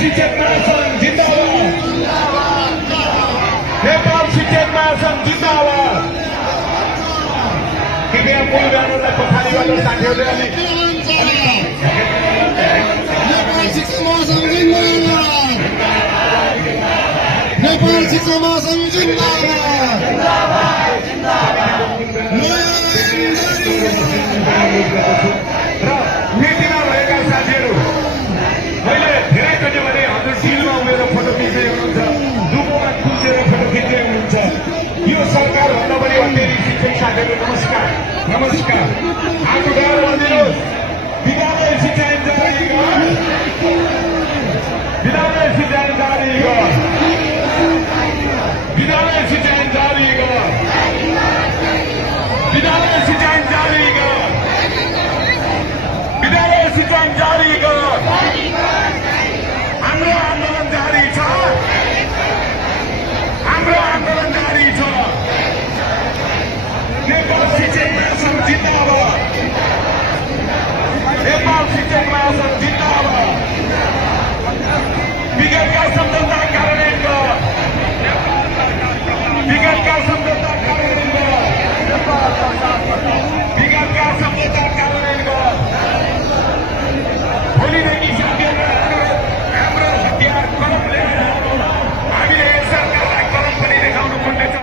शिक्षक महासंघ जिंदाबाद, नेपाल शिक्षक महासंघ जिंदाबाद। कृपया मूल ब्यानरलाई पछाडिबाट साथीहरूले अलिक नेपाल शिक्षक महासंघ जिंदाबाद, नेपाल शिक्षक महासंघ जिंदाबाद। र मिटिङमा भएका साथीहरू, मैले धेरैचोटि भने हजुर डिलमा उभिएर फोटो खिच्दै हुनुहुन्छ, दुबोमा कुल्चेर फोटो खिच्दै हुनुहुन्छ। यो सरकार भन्दा पनि अन्धेरी शिक्षक साथीहरू नमस्कार नमस्कार। हात उठाएर भनिदिनुहोस्, विद्यालय शिक्षा जारी गर, विद्यालय शिक्षा जारी गर, विद्यालय शिक्षा जारी गर, विद्यालय शिक्षा जारी गर, विद्यालय शिक्षा जारी गर। हाम्रो आन्दोलन जारी छ, हाम्रो आन्दोलन जारी छ। नेपाल शिक्षक महासंघ जिन्दाबाद, नेपाल शिक्षक महासंघ जिन्दाबाद। विगतका सम्झौता कार्यान्वयन गर, विगतका सम्झौता कार्यान्वयन गर, विगतका सम्झौता कार्यान्वयन गर। भोलिदेखि साथीहरू हाम्रो हतियार कलम लिएर हामीले सरकारलाई कलम पनि देखाउनु पर्नेछ।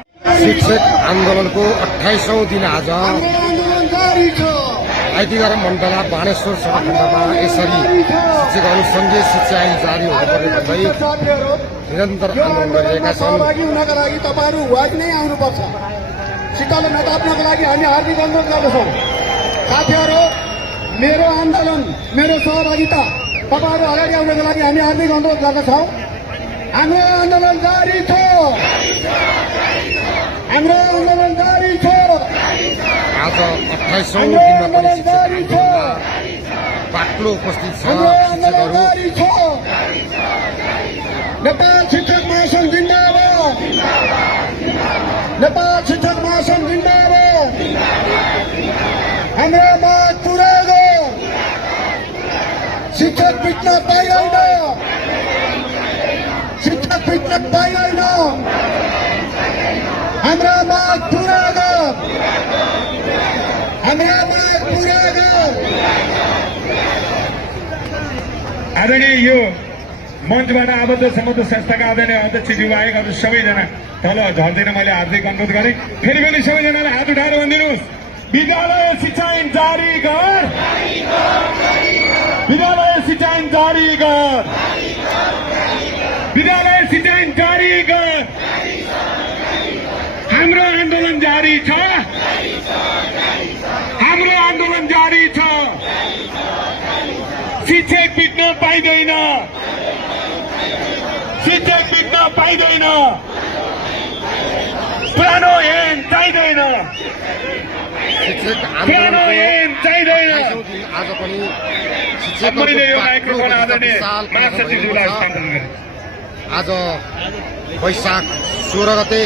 शिक्षक आन्दोलनको 28औं दिन आज आन्दोलन जारी छ। आइतीघर मण्डला बाणेश्वर सडक खण्डमा यसरी शिक्षक अनुसन्धीय शिक्षा ऐन जारी हुनुपर्ने भन्दै निरन्तर आन्दोलन गरिरहेका छन्। सहभागी हुनका लागि तपाईहरू वार्ड नै आउनुपर्छ। सिक्काले नताप्नको लागि हामी हार्दिक अनुरोध गर्दछौँ। साथीहरू, मेरो आन्दोलन, मेरो सहभागिता तपाईहरू अगाडि आउनको लागि हामी हार्दिक अनुरोध गर्दछौँ। हाम्रो आन्दोलन जारी छ, हाम्रो आन्दोलन जारी छ, आज 28औं दिनमा पनि शिक्षकमा बाक्लो उपस्थित छ। शिक्षकहरू नेपाल शिक्षक महासंघ जिन्दाबाद, नेपाल शिक्षक महासंघ जिन्दाबाद। हाम्रो माग पुरा गर, शिक्षक पिट्न पाइँदैन, शिक्षक पिट्न पाइँदैन। हाम्रो माग पुरा गर, हाम्रो माग पुरा गर। आदरणीय यो मञ्चबाट आबद्ध समस्त संस्थाका आदरणीय अध्यक्षज्यू बाहेक अरू सबैजना तल झर्दैन मैले हार्दिक अनुरोध गरेँ। फेरि पनि सबैजनाले हात उठाएर भनिदिनुहोस्, विद्यालय शिक्षा ऐन जारी गर, विद्यालय शिक्षा ऐन जारी गर, विद्यालय शिक्षा ऐन जारी गर। हाम्रो आन्दोलन जारी छ, हाम्रो आन्दोलन जारी छ। शिक्षक पिट्न पाइँदैन, शिक्षक पिट्न पाइँदैन। पुरानो ऐन चाहिँदैन, शिक्षक पुरानो ऐन चाहिँदैन। आज पनि मैले यो शिक्षकहरूको माइक्रोफोन आदरणीय विशाल महासचिवज्यूलाई हस्तान्तरण गरेँ। आज वैशाख 16 गते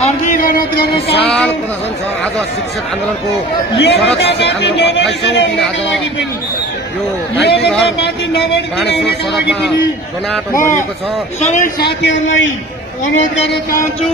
हार्दिक अनुरोध गर्न विशाल प्रदर्शन छ। आज शिक्षक आन्दोलनको सडक शिक्षक आन्दोलनको 28औं दिन आज यो बाणेश्वर सडकमा जनाटन गरिएको छ। सबै साथीहरूलाई अनुरोध गर्न चाहन्छु।